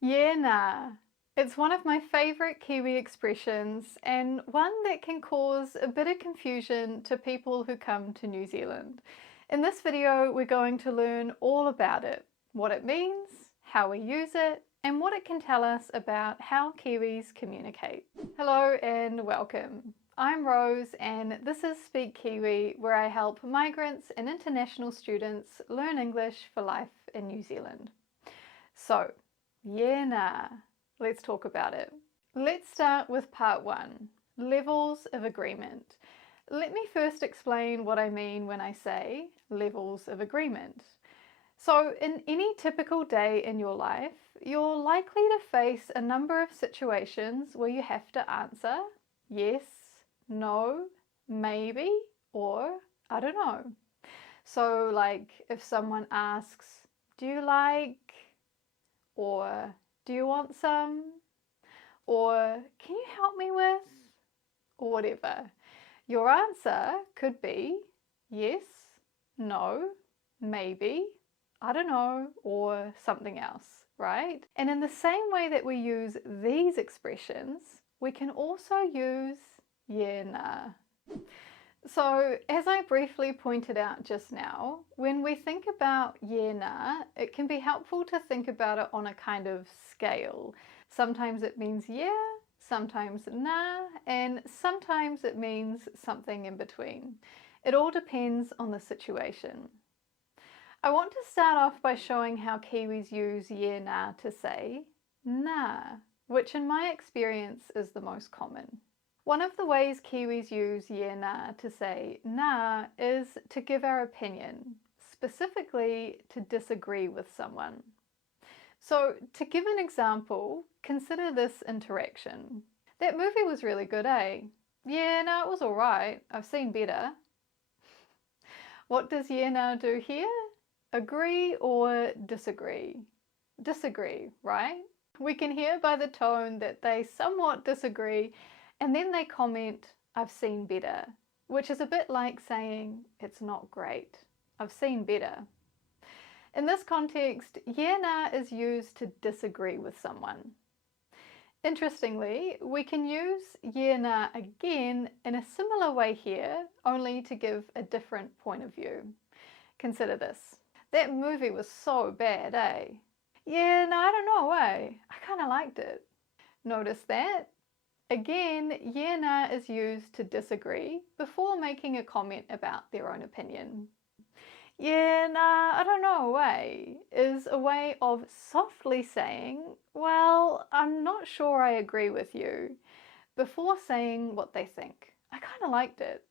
Yeah, nah. It's one of my favourite Kiwi expressions and one that can cause a bit of confusion to people who come to New Zealand. In this video, we're going to learn all about it, what it means, how we use it, and what it can tell us about how Kiwis communicate. Hello and welcome. I'm Rose and this is Speak Kiwi, where I help migrants and international students learn English for life in New Zealand. So, yeah, nah. Let's talk about it. Let's start with part one, levels of agreement. Let me first explain what I mean when I say levels of agreement. So, in any typical day in your life, you're likely to face a number of situations where you have to answer yes, no, maybe, or I don't know. So, like if someone asks, do you like, or do you want some? Or can you help me with? Or whatever. Your answer could be yes, no, maybe, I don't know, or something else, right? And in the same way that we use these expressions, we can also use yeah, nah. So, as I briefly pointed out just now, when we think about yeah, nah, it can be helpful to think about it on a kind of scale. Sometimes it means yeah, sometimes nah, and sometimes it means something in between. It all depends on the situation. I want to start off by showing how Kiwis use yeah, nah to say nah, which in my experience is the most common. One of the ways Kiwis use yeah, nah to say nah is to give our opinion, specifically to disagree with someone. So, to give an example, consider this interaction. That movie was really good, eh? Yeah, no, it was alright. I've seen better. What does yeah, nah do here? Agree or disagree? Disagree, right? We can hear by the tone that they somewhat disagree, and then they comment, I've seen better, which is a bit like saying, it's not great. I've seen better. In this context, yeah, nah is used to disagree with someone. Interestingly, we can use yeah, nah again in a similar way here, only to give a different point of view. Consider this. That movie was so bad, eh? Yeah, no, I don't know, eh? I kind of liked it. Notice that? Again, yeah, nah is used to disagree before making a comment about their own opinion. Yeah, nah, I don't know, way is a way of softly saying, well, I'm not sure I agree with you, before saying what they think. I kind of liked it.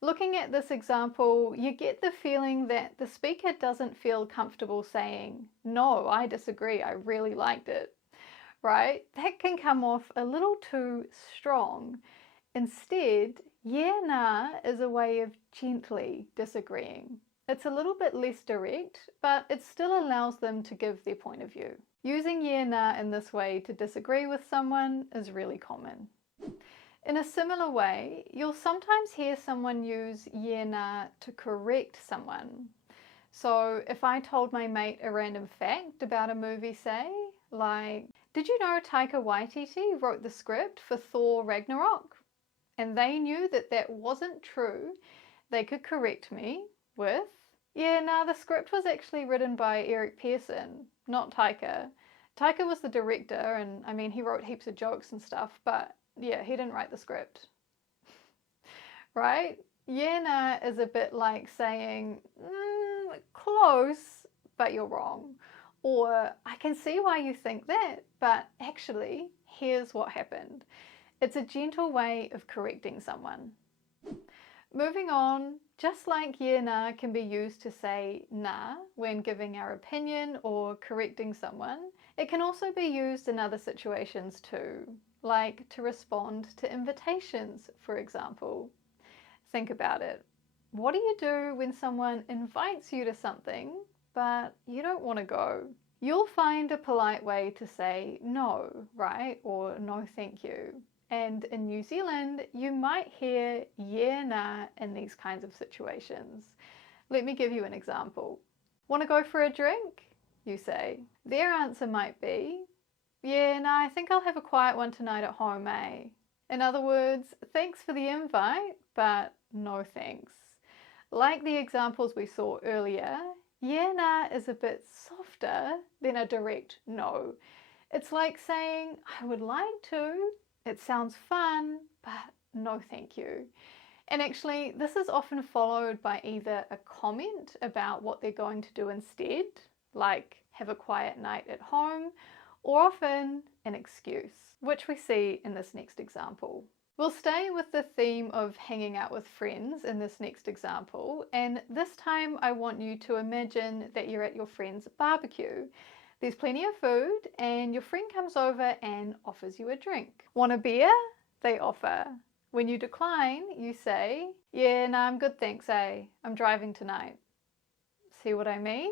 Looking at this example, you get the feeling that the speaker doesn't feel comfortable saying, no, I disagree, I really liked it, right? That can come off a little too strong. Instead, yeah, nah is a way of gently disagreeing. It's a little bit less direct, but it still allows them to give their point of view. Using yeah, nah in this way to disagree with someone is really common. In a similar way, you'll sometimes hear someone use yeah, nah to correct someone. So if I told my mate a random fact about a movie, say, like, did you know Taika Waititi wrote the script for Thor Ragnarok? And they knew that that wasn't true, they could correct me with, yeah, nah, the script was actually written by Eric Pearson, not Taika. Taika was the director, and I mean, he wrote heaps of jokes and stuff, but yeah, he didn't write the script. Right? Yeah, nah is a bit like saying, close, but you're wrong. Or, I can see why you think that, but actually, here's what happened. It's a gentle way of correcting someone. Moving on, just like yeah, nah can be used to say nah when giving our opinion or correcting someone, it can also be used in other situations too, like to respond to invitations, for example. Think about it. What do you do when someone invites you to something, but you don't want to go? You'll find a polite way to say no, right? Or no, thank you. And in New Zealand, you might hear yeah, nah in these kinds of situations. Let me give you an example. Want to go for a drink? You say. Their answer might be, Yeah, no, I think I'll have a quiet one tonight at home, eh? In other words, thanks for the invite, but no thanks. Like the examples we saw earlier, yeah, nah is a bit softer than a direct no. It's like saying, I would like to, it sounds fun, but no thank you. And actually, this is often followed by either a comment about what they're going to do instead, like have a quiet night at home, or often an excuse, which we see in this next example. We'll stay with the theme of hanging out with friends in this next example, and this time I want you to imagine that you're at your friend's barbecue. There's plenty of food, and your friend comes over and offers you a drink. Want a beer? They offer. When you decline, you say, yeah, nah, I'm good, thanks, I'm driving tonight. See what I mean?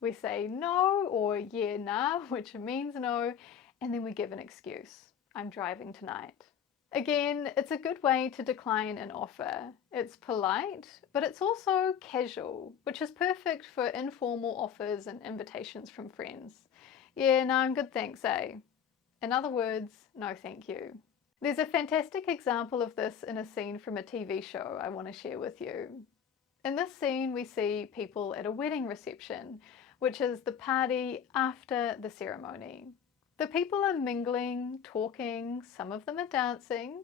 We say no or yeah, nah, which means no, and then we give an excuse. I'm driving tonight. Again, it's a good way to decline an offer. It's polite, but it's also casual, which is perfect for informal offers and invitations from friends. Yeah, no, I'm good, thanks, In other words, no thank you. There's a fantastic example of this in a scene from a TV show I want to share with you. In this scene, we see people at a wedding reception, which is the party after the ceremony. The people are mingling, talking, some of them are dancing,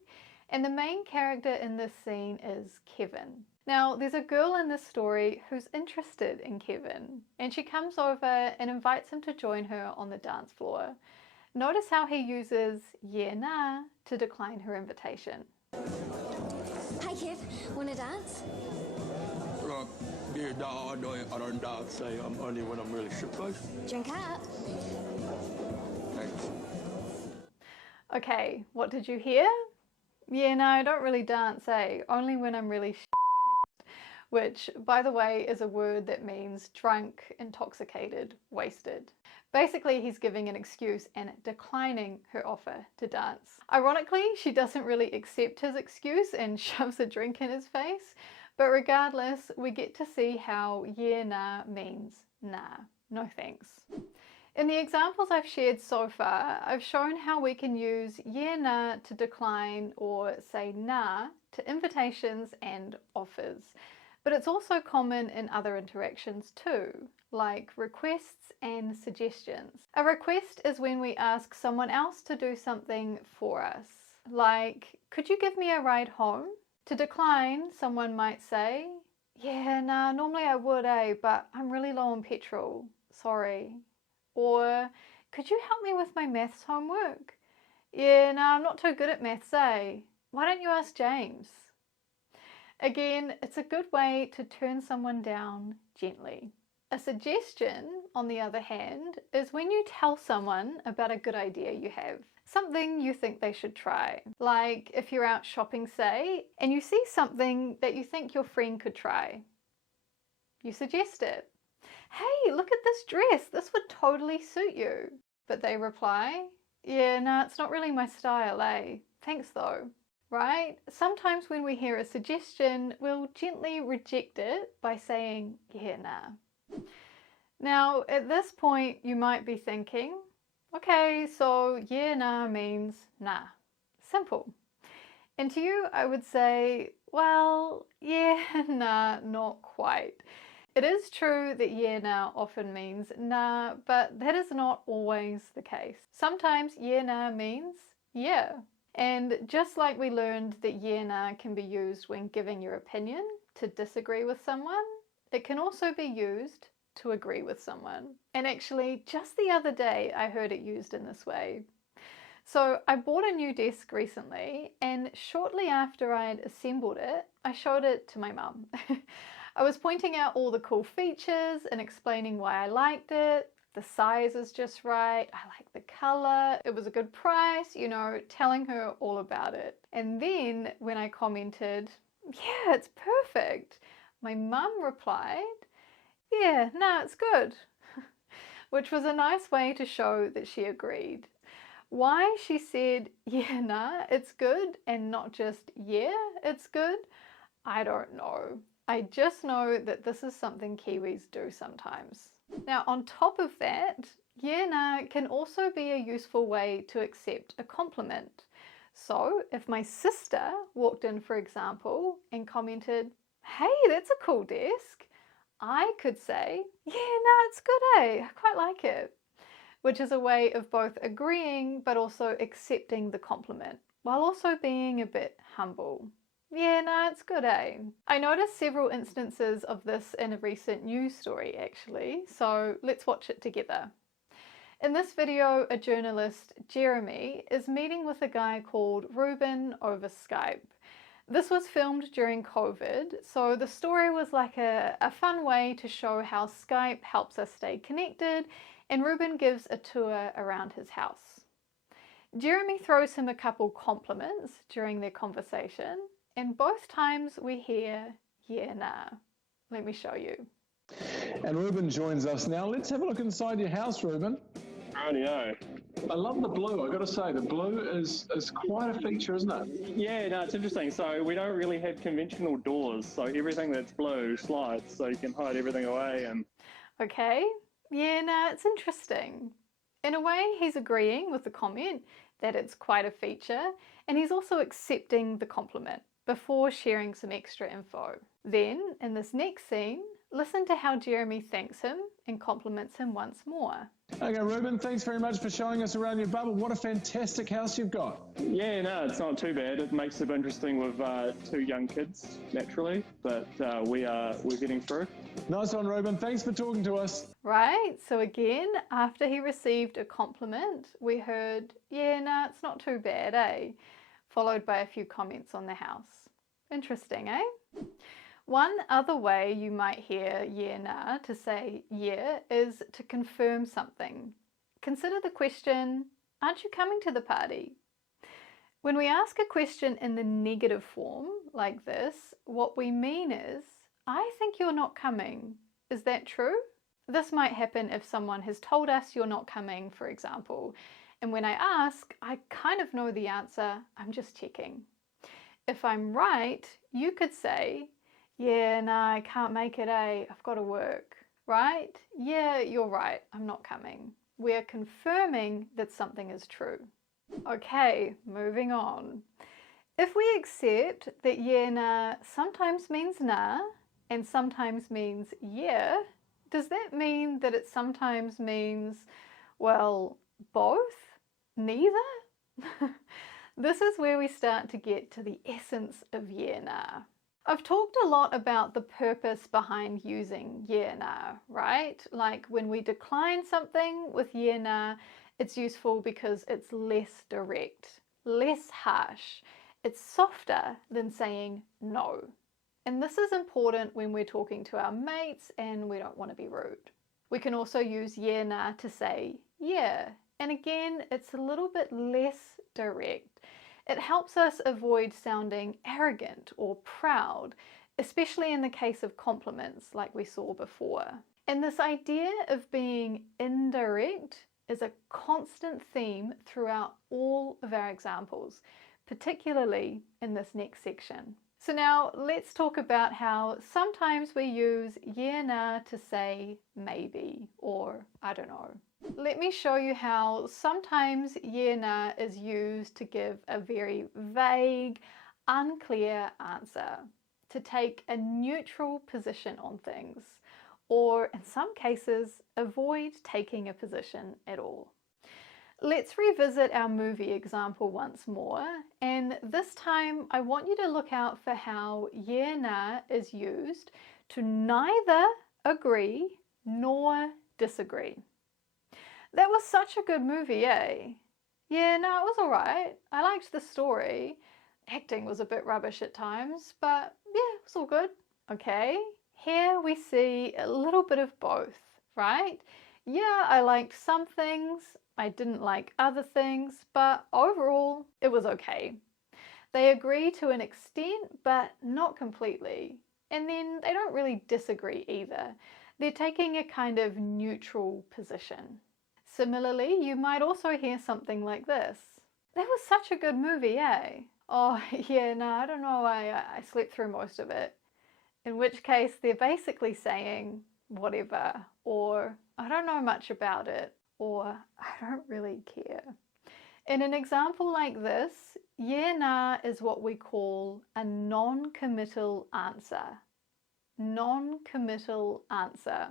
and the main character in this scene is Kevin. Now, there's a girl in this story who's interested in Kevin, and she comes over and invites him to join her on the dance floor. Notice how he uses yeah, nah to decline her invitation. Hi, Kev. Wanna dance? Yeah, no, I don't dance. I'm only when I'm really supposed. Drink up. Thanks. Okay, what did you hear? Yeah, no, I don't really dance, only when I'm really which, by the way, is a word that means drunk, intoxicated, wasted. Basically, he's giving an excuse and declining her offer to dance. Ironically, she doesn't really accept his excuse and shoves a drink in his face, but regardless, we get to see how yeah, nah means nah, no thanks. In the examples I've shared so far, I've shown how we can use yeah, nah to decline or say nah to invitations and offers. But it's also common in other interactions too, like requests and suggestions. A request is when we ask someone else to do something for us, like, could you give me a ride home? To decline, someone might say, yeah, nah, normally I would, but I'm really low on petrol, sorry. Or, could you help me with my maths homework? Yeah, nah, I'm not too good at maths, Why don't you ask James? Again, it's a good way to turn someone down gently. A suggestion, on the other hand, is when you tell someone about a good idea you have, something you think they should try. Like if you're out shopping, say, and you see something that you think your friend could try. You suggest it. Hey, look at this dress, this would totally suit you. But they reply, yeah, no, it's not really my style, Thanks though. Right? Sometimes when we hear a suggestion, we'll gently reject it by saying, yeah, nah. Now, at this point, you might be thinking, okay, so yeah, nah means nah. Simple. And to you, I would say, well, yeah, nah, not quite. It is true that yeah, nah often means nah, but that is not always the case. Sometimes yeah, nah means yeah. And just like we learned that yeah, nah can be used when giving your opinion to disagree with someone, it can also be used to agree with someone. And actually, just the other day, I heard it used in this way. So I bought a new desk recently, and shortly after I'd assembled it, I showed it to my mum. I was pointing out all the cool features and explaining why I liked it. The size is just right, I like the color, it was a good price, telling her all about it. And then when I commented, yeah, it's perfect, my mum replied, yeah, no, it's good. Which was a nice way to show that she agreed. Why she said, yeah, nah, it's good, and not just, yeah, it's good, I don't know. I just know that this is something Kiwis do sometimes. Now, on top of that, Yeah, nah can also be a useful way to accept a compliment. So if my sister walked in, for example, and commented, "Hey, that's a cool desk," I could say, "Yeah, nah, it's good, eh? I quite like it." Which is a way of both agreeing but also accepting the compliment, while also being a bit humble. Yeah, no, it's good, eh? I noticed several instances of this in a recent news story actually, so let's watch it together. In this video, a journalist, Jeremy, is meeting with a guy called Ruben over Skype. This was filmed during COVID, so the story was like a fun way to show how Skype helps us stay connected, and Ruben gives a tour around his house. Jeremy throws him a couple compliments during their conversation, and both times we hear, yeah, nah. Let me show you. And Ruben joins us now. Let's have a look inside your house, Ruben. Rightio. I love the blue. I've got to say, the blue is quite a feature, isn't it? Yeah, no, it's interesting. So we don't really have conventional doors. So everything that's blue slides, so you can hide everything away. And okay, yeah, no, it's interesting. In a way, he's agreeing with the comment that it's quite a feature, and he's also accepting the compliment before sharing some extra info. Then, in this next scene, listen to how Jeremy thanks him and compliments him once more. Okay, Ruben, thanks very much for showing us around your bubble. What a fantastic house you've got. yeah, no, it's not too bad. It makes it interesting with two young kids, naturally, but we're getting through. Nice one, Ruben. Thanks for talking to us. Right, so again, after he received a compliment, we heard, yeah, no, it's not too bad, eh? Followed by a few comments on the house. Interesting, eh? One other way you might hear yeah, nah to say yeah is to confirm something. Consider the question, aren't you coming to the party? When we ask a question in the negative form, like this, what we mean is, I think you're not coming. Is that true? This might happen if someone has told us you're not coming, for example, and when I ask, I kind of know the answer, I'm just checking. If I'm right, you could say, yeah, no, I can't make it, eh? I've got to work, right? Yeah, you're right, I'm not coming. We're confirming that something is true. Okay, moving on. If we accept that yeah, nah sometimes means nah and sometimes means yeah, does that mean that it sometimes means, well, both? Neither? This is where we start to get to the essence of yeah, nah. I've talked a lot about the purpose behind using yeah, nah, right? Like when we decline something with yeah, nah, it's useful because it's less direct, less harsh. It's softer than saying no. And this is important when we're talking to our mates and we don't want to be rude. We can also use yeah, nah to say yeah. And again, it's a little bit less direct. It helps us avoid sounding arrogant or proud, especially in the case of compliments like we saw before. And this idea of being indirect is a constant theme throughout all of our examples, particularly in this next section. So now let's talk about how sometimes we use yeah, nah to say maybe or I don't know. Let me show you how sometimes yeah, nah is used to give a very vague, unclear answer, to take a neutral position on things, or in some cases, avoid taking a position at all. Let's revisit our movie example once more, and this time I want you to look out for how yeah, nah is used to neither agree nor disagree. That was such a good movie, eh? Yeah, no, it was alright. I liked the story. Acting was a bit rubbish at times, but yeah, it was all good. Okay, here we see a little bit of both, right? Yeah, I liked some things, I didn't like other things, but overall, it was okay. They agree to an extent, but not completely. And then they don't really disagree either. They're taking a kind of neutral position. Similarly, you might also hear something like this. That was such a good movie, eh? Oh, yeah, no, I don't know why I slept through most of it. In which case, they're basically saying, whatever, or I don't know much about it, or I don't really care. In an example like this, yeah, nah is what we call a non-committal answer. Non-committal answer.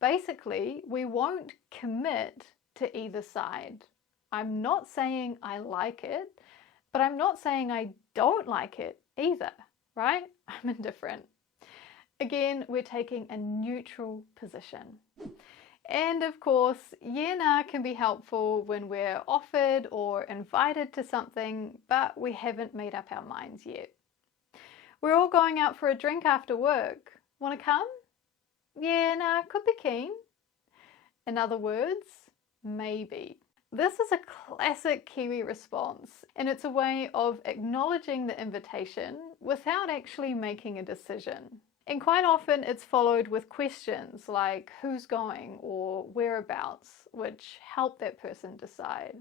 Basically, we won't commit to either side. I'm not saying I like it, but I'm not saying I don't like it either, right? I'm indifferent. Again, we're taking a neutral position. And of course, yeah, nah can be helpful when we're offered or invited to something, but we haven't made up our minds yet. We're all going out for a drink after work. Want to come? Yeah, nah, could be keen. In other words, maybe. This is a classic Kiwi response, and it's a way of acknowledging the invitation without actually making a decision. And quite often it's followed with questions like who's going or whereabouts, which help that person decide.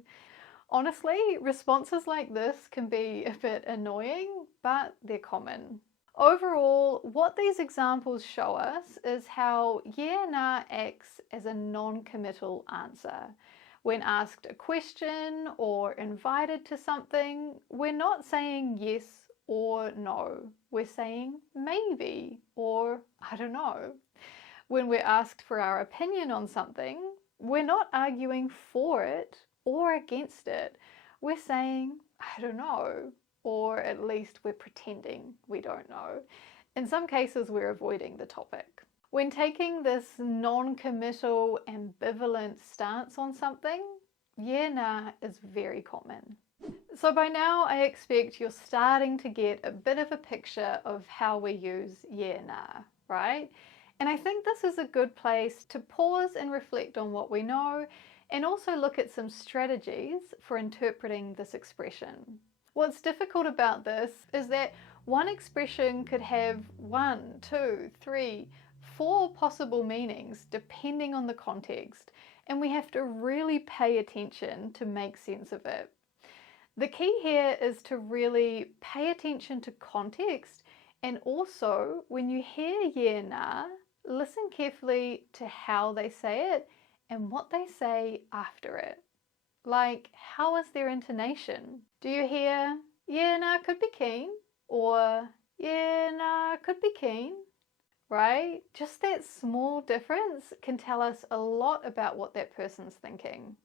Honestly, responses like this can be a bit annoying, but they're common. Overall, what these examples show us is how yeah, nah acts as a non-committal answer. When asked a question or invited to something, we're not saying yes or no. We're saying maybe or I don't know. When we're asked for our opinion on something, we're not arguing for it or against it. We're saying, I don't know, or at least we're pretending we don't know. In some cases, we're avoiding the topic. When taking this non-committal, ambivalent stance on something, yeah, nah is very common. So by now, I expect you're starting to get a bit of a picture of how we use yeah, nah, right? And I think this is a good place to pause and reflect on what we know and also look at some strategies for interpreting this expression. What's difficult about this is that one expression could have 1, 2, 3, 4 possible meanings depending on the context, and we have to really pay attention to make sense of it. The key here is to really pay attention to context, and also when you hear yeah, nah, listen carefully to how they say it and what they say after it. Like, how is their intonation? Do you hear yeah, nah, could be keen? Or yeah, nah, could be keen? Right? Just that small difference can tell us a lot about what that person's thinking.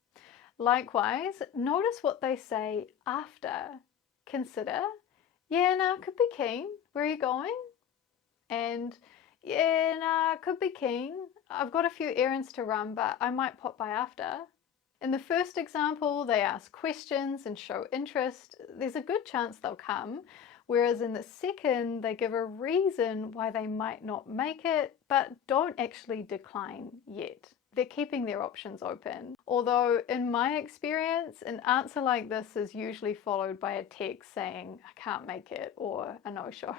Likewise, notice what they say after. Consider, yeah, nah, could be keen. Where are you going? And yeah, nah, could be keen. I've got a few errands to run, but I might pop by after. In the first example, they ask questions and show interest. There's a good chance they'll come. Whereas in the second, they give a reason why they might not make it, but don't actually decline yet. They're keeping their options open. Although in my experience, an answer like this is usually followed by a text saying, I can't make it, or a no-show.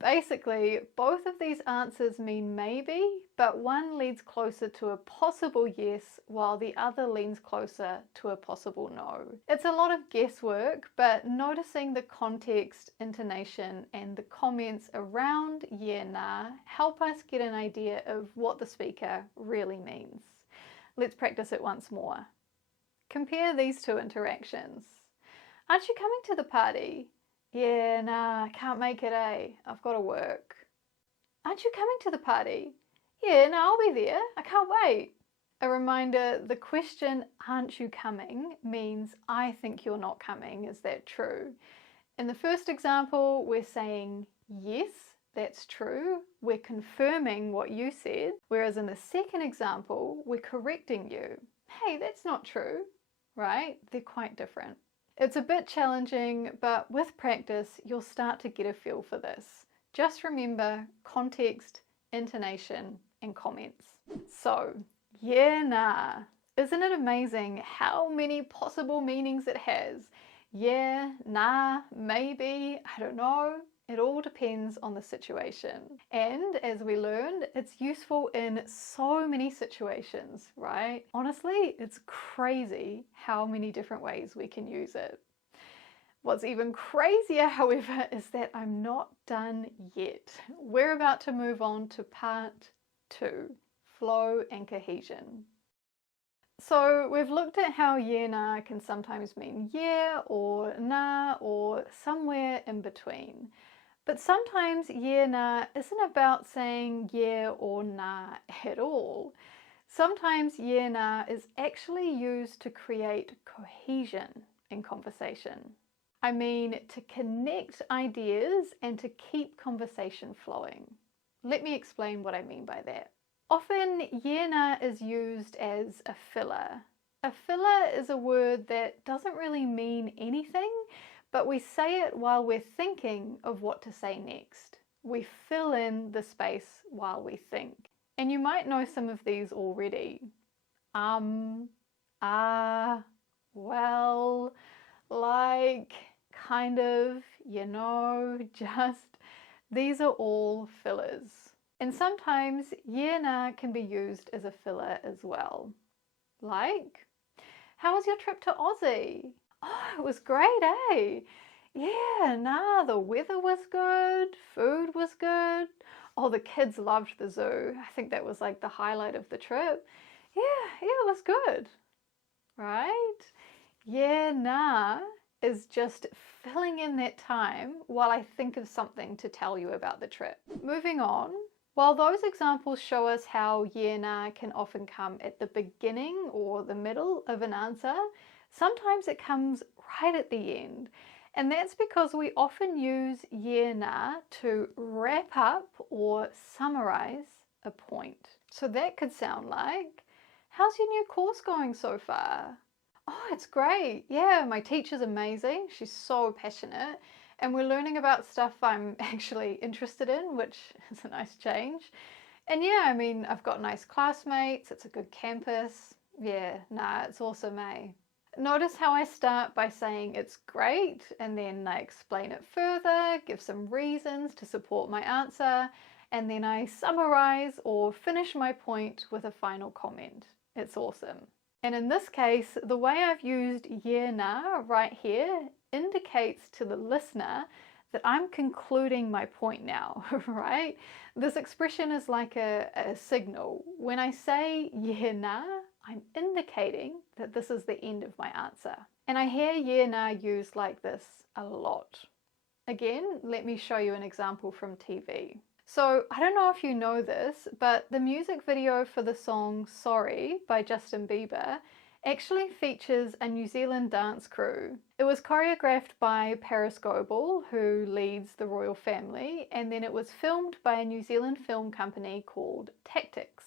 Basically, both of these answers mean maybe, but one leads closer to a possible yes, while the other leans closer to a possible no. It's a lot of guesswork, but noticing the context, intonation, and the comments around yeah, nah help us get an idea of what the speaker really means. Let's practice it once more. Compare these two interactions. Aren't you coming to the party? Yeah, nah, I can't make it, eh? I've got to work. Aren't you coming to the party? Yeah, no, I'll be there. I can't wait. A reminder, the question, aren't you coming, means I think you're not coming. Is that true? In the first example, we're saying, yes, that's true. We're confirming what you said. Whereas in the second example, we're correcting you. Hey, that's not true, right? They're quite different. It's a bit challenging, but with practice, you'll start to get a feel for this. Just remember context, intonation, and comments. So, yeah, nah. Isn't it amazing how many possible meanings it has? Yeah, nah, maybe, I don't know. It all depends on the situation. And as we learned, it's useful in so many situations, right? Honestly, it's crazy how many different ways we can use it. What's even crazier, however, is that I'm not done yet. We're about to move on to part 2, flow and cohesion. So we've looked at how yeah nah can sometimes mean yeah or nah or somewhere in between. But sometimes yeah nah isn't about saying yeah or nah at all. Sometimes yeah nah is actually used to create cohesion in conversation. I mean, to connect ideas and to keep conversation flowing. Let me explain what I mean by that. Often, yeah nah is used as a filler. A filler is a word that doesn't really mean anything, but we say it while we're thinking of what to say next. We fill in the space while we think. And you might know some of these already. Ah, well, like, kind of, you know, just. These are all fillers. And sometimes yeah nah can be used as a filler as well. Like, how was your trip to Aussie? Oh, it was great, eh? Yeah, nah, the weather was good, food was good. Oh, the kids loved the zoo. I think that was like the highlight of the trip. Yeah, it was good, right? Yeah, nah is just filling in that time while I think of something to tell you about the trip. Moving on, while those examples show us how yeah nah can often come at the beginning or the middle of an answer, sometimes it comes right at the end. And that's because we often use yeah nah to wrap up or summarize a point. So that could sound like, how's your new course going so far? Oh, it's great. Yeah, my teacher's amazing. She's so passionate. And we're learning about stuff I'm actually interested in, which is a nice change. And yeah, I mean, I've got nice classmates. It's a good campus. Yeah, nah, it's awesome, eh? Notice how I start by saying it's great, and then I explain it further, give some reasons to support my answer, and then I summarize or finish my point with a final comment. It's awesome. And in this case, the way I've used yeah nah right here indicates to the listener that I'm concluding my point now, right? This expression is like a signal. When I say yeah nah, I'm indicating that this is the end of my answer. And I hear yeah nah used like this a lot. Again, let me show you an example from TV. So I don't know if you know this, but the music video for the song Sorry by Justin Bieber actually features a New Zealand dance crew. It was choreographed by Paris Goebel, who leads the royal family, and then it was filmed by a New Zealand film company called Tactics.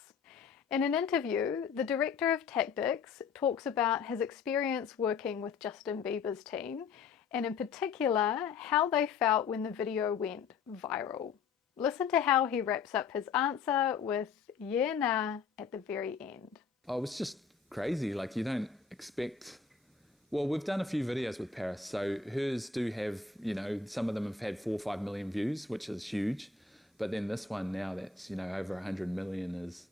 In an interview, the director of Tactics talks about his experience working with Justin Bieber's team, and in particular, how they felt when the video went viral. Listen to how he wraps up his answer with yeah nah at the very end. Oh, it was just crazy. Like, you don't expect. Well, we've done a few videos with Paris, so hers do have, you know, some of them have had 4 or 5 million views, which is huge. But then this one now that's, you know, over 100 million is,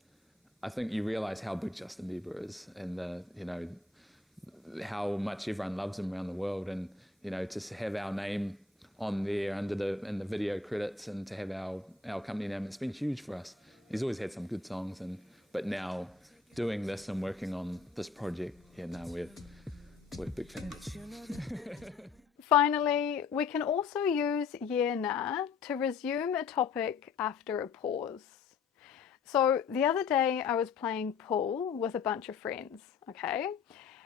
I think you realise how big Justin Bieber is, and the, you know, how much everyone loves him around the world, and, you know, to have our name on there in the video credits, and to have our company name, it's been huge for us. He's always had some good songs, but now doing this and working on this project, yeah, no, we're big fans. Finally, we can also use yeah nah to resume a topic after a pause. So the other day I was playing pool with a bunch of friends, okay?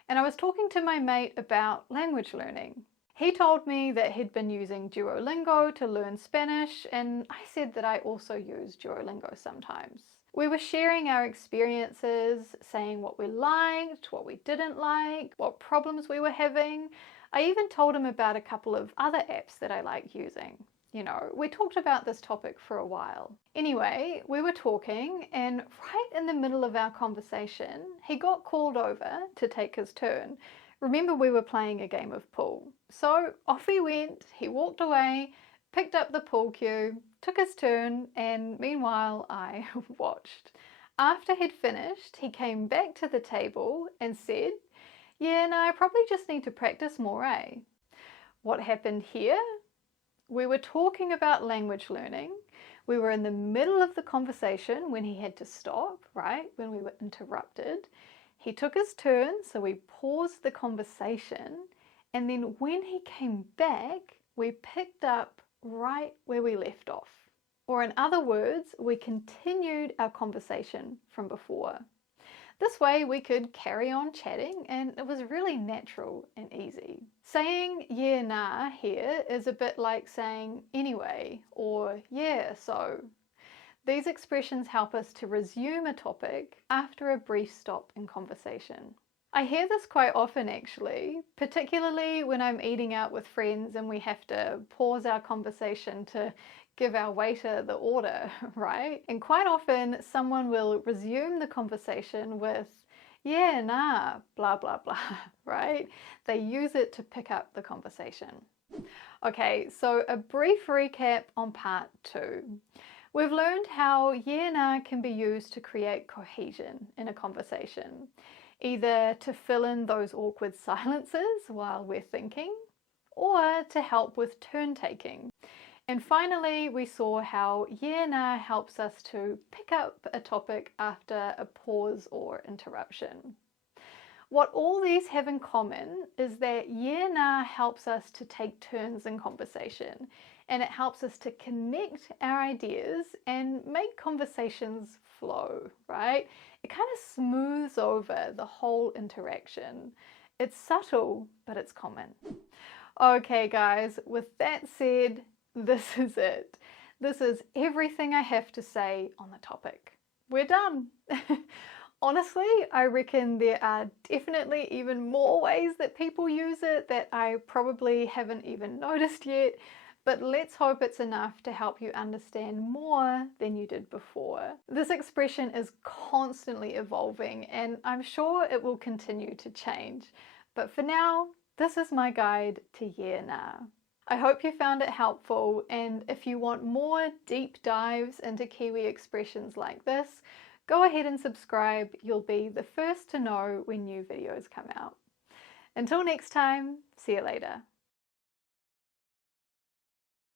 And I was talking to my mate about language learning. He told me that he'd been using Duolingo to learn Spanish, and I said that I also use Duolingo sometimes. We were sharing our experiences, saying what we liked, what we didn't like, what problems we were having. I even told him about a couple of other apps that I like using. You know, we talked about this topic for a while. Anyway, we were talking, and right in the middle of our conversation, he got called over to take his turn. Remember, we were playing a game of pool. So off he went, he walked away, picked up the pool cue, took his turn, and meanwhile I watched. After he'd finished, he came back to the table and said, yeah, no, I probably just need to practice more, eh? What happened here? We were talking about language learning. We were in the middle of the conversation when he had to stop, right? When we were interrupted. He took his turn, so we paused the conversation, and then when he came back, we picked up right where we left off. Or in other words, we continued our conversation from before. This way we could carry on chatting, and it was really natural and easy. Saying yeah, nah here is a bit like saying anyway or yeah, so. These expressions help us to resume a topic after a brief stop in conversation. I hear this quite often actually, particularly when I'm eating out with friends and we have to pause our conversation to give our waiter the order, right? And quite often someone will resume the conversation with, yeah, nah, blah, blah, blah, right? They use it to pick up the conversation. Okay, so a brief recap on part 2. We've learned how yeah, nah can be used to create cohesion in a conversation, either to fill in those awkward silences while we're thinking, or to help with turn taking. And finally, we saw how yeah, nah helps us to pick up a topic after a pause or interruption. What all these have in common is that yeah, nah helps us to take turns in conversation, and it helps us to connect our ideas and make conversations flow, right? It kind of smooths over the whole interaction. It's subtle, but it's common. Okay, guys, with that said, this is it. This is everything I have to say on the topic. We're done. Honestly, I reckon there are definitely even more ways that people use it that I probably haven't even noticed yet, but let's hope it's enough to help you understand more than you did before. This expression is constantly evolving, and I'm sure it will continue to change. But for now, this is my guide to yeah, nah. I hope you found it helpful, and if you want more deep dives into Kiwi expressions like this, go ahead and subscribe. You'll be the first to know when new videos come out. Until next time, see you later.